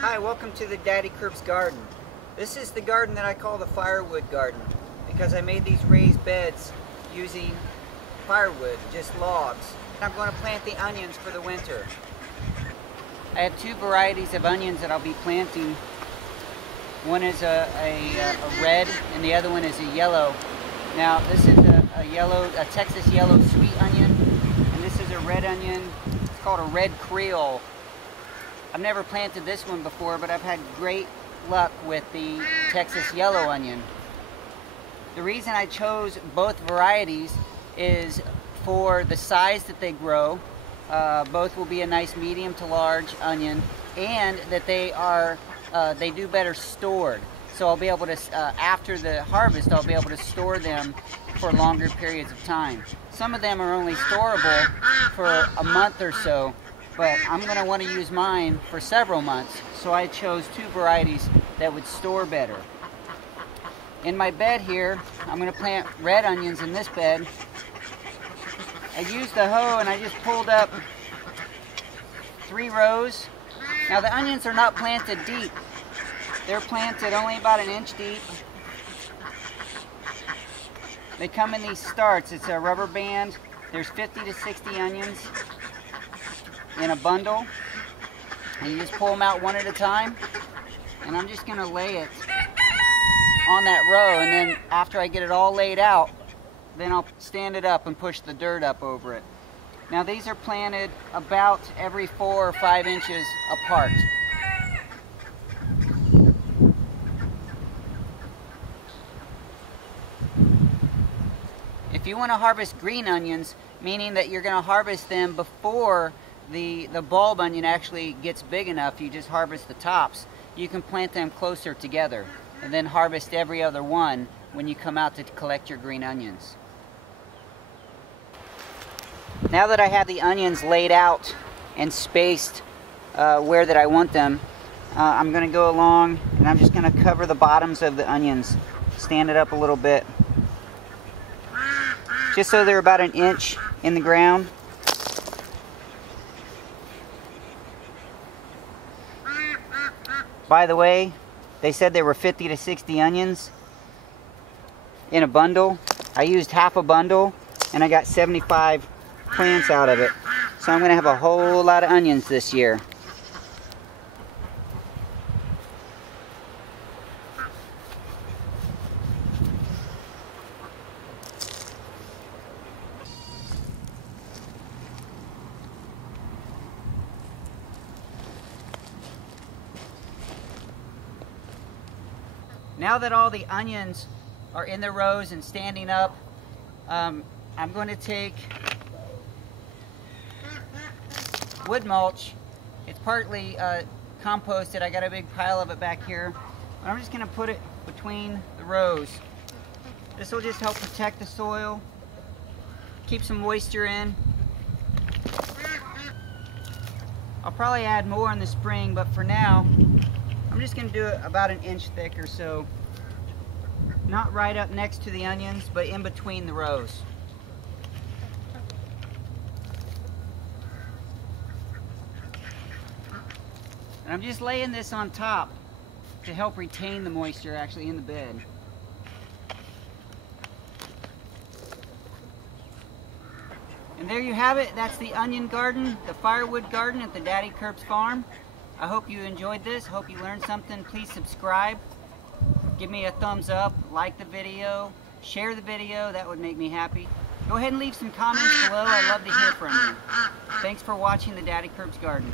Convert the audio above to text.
Hi, welcome to the Daddy Curb's garden. This is the garden that I call the firewood garden because I made these raised beds using firewood, just logs. I'm going to plant the onions for the winter. I have two varieties of onions that I'll be planting. One is a red and the other one is a yellow. Now this is a Texas yellow sweet onion, and this is a red onion. It's called a red Creole. I've never planted this one before, but I've had great luck with the Texas yellow onion. The reason I chose both varieties is for the size that they grow. Both will be a nice medium to large onion, and that they do better stored. So I'll be able to, after the harvest, I'll be able to store them for longer periods of time. Some of them are only storable for a month or so, but I'm going to want to use mine for several months, so I chose two varieties that would store better. In my bed here, I'm going to plant red onions in this bed. I used the hoe and I just pulled up 3 rows. Now the onions are not planted deep. They're planted only about 1 inch deep. They come in these starts. It's a rubber band. There's 50 to 60 onions in a bundle, and you just pull them out one at a time. And I'm just going to lay it on that row, and then after I get it all laid out, then I'll stand it up and push the dirt up over it. Now these are planted about every 4 or 5 inches apart. If you want to harvest green onions, meaning that you're going to harvest them before the bulb onion actually gets big enough, you just harvest the tops, you can plant them closer together and then harvest every other one when you come out to collect your green onions. Now that I have the onions laid out and spaced where that I want them, I'm going to go along and I'm just going to cover the bottoms of the onions, stand it up a little bit, just so they're about 1 inch in the ground. By the way, they said there were 50 to 60 onions in a bundle. I used half a bundle and I got 75 plants out of it. So I'm going to have a whole lot of onions this year. Now that all the onions are in the rows and standing up, I'm going to take wood mulch. It's partly composted. I got a big pile of it back here. I'm just going to put it between the rows. This will just help protect the soil, keep some moisture in. I'll probably add more in the spring, but for now, I'm just going to do it about 1 inch thick or so. Not right up next to the onions, but in between the rows. And I'm just laying this on top to help retain the moisture actually in the bed. And there you have it. That's the onion garden, the firewood garden at the Daddy Curb's farm. I hope you enjoyed this. Hope you learned something. Please subscribe. Give me a thumbs up. Like the video. Share the video. That would make me happy. Go ahead and leave some comments below. I'd love to hear from you. Thanks for watching the Daddy Curb's garden.